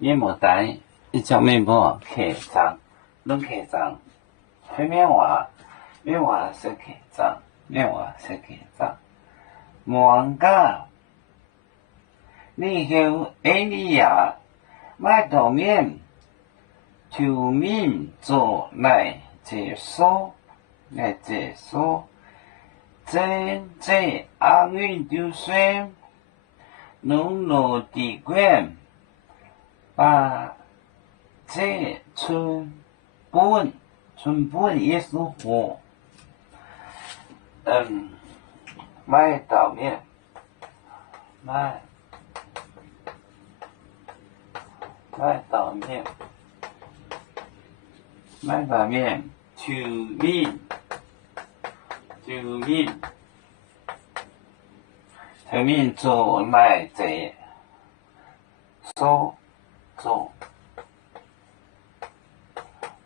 面膜袋，一叫面膜客脏，拢客脏，面话说客脏，面话说客脏，忙噶，你后你呀，买到面，就面做来接受，来接受，真安运就算，农落地管。把这春本也是火，买到面，买到面，求面做来这做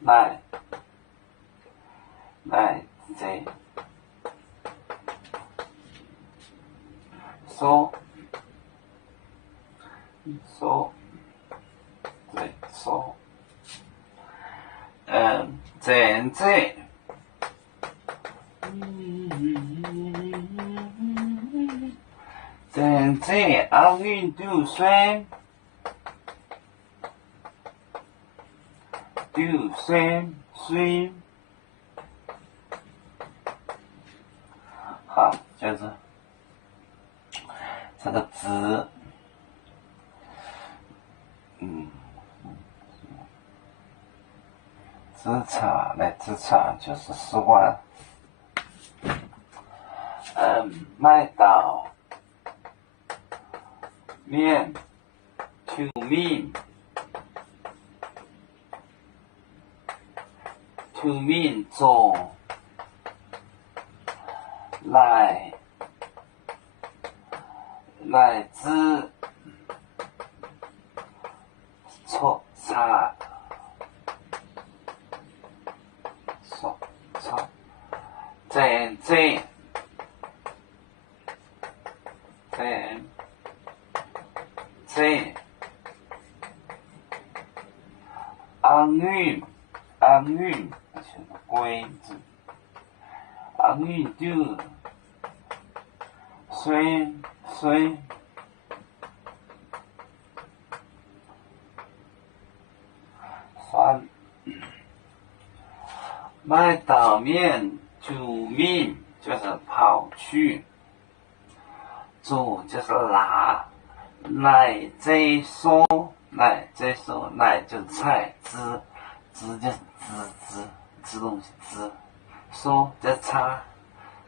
来这说对说这奥运就算好，就是这个字，资产就是10万，买到面，求面做来自错差这安运就是规矩，安运就虽算买到面煮面就是跑去煮就是拿来这说来就菜滋就是滋东西滋，说这擦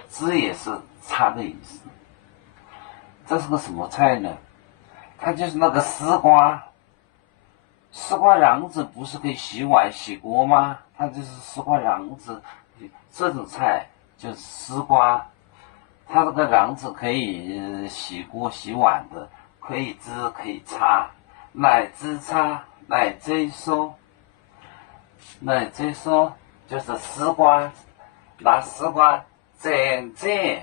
滋也是擦的意思。这是个什么菜呢？它就是那个丝瓜瓤子，不是可以洗碗洗锅吗？它就是丝瓜瓤子，这种菜就是丝瓜，它这个瓤子可以洗锅洗碗的，可以滋可以擦，乃滋擦乃这说就是丝瓜，拿丝瓜蘸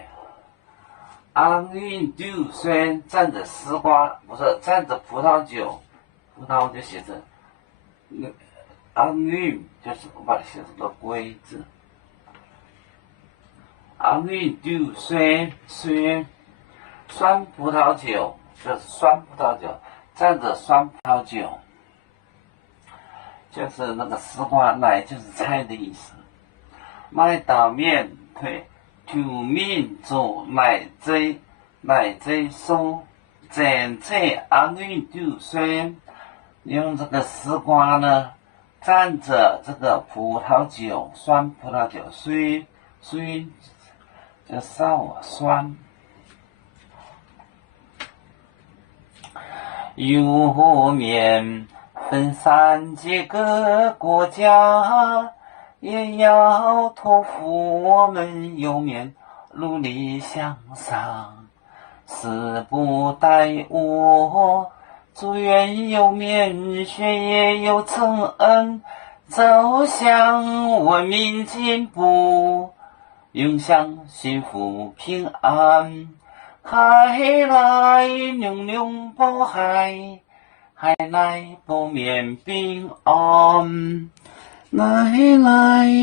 安运就酸蘸着丝瓜，不是蘸着葡萄酒，葡萄就写着安运，就是我把它写成个规字，安运就酸葡萄酒，就是酸葡萄酒蘸着酸葡萄酒，就是那个丝瓜奶就是菜的意思。买到面对求面做奶这说蘸安运就酸，用这个丝瓜呢蘸着这个葡萄酒，酸葡萄酒酸就酸。有面分散几个国家，也要托付我们有面努力向上，死不待我，祝愿有面学业有成恩，走向文明进步，永享幸福平安。海来永永保海，海来不免平安，来来。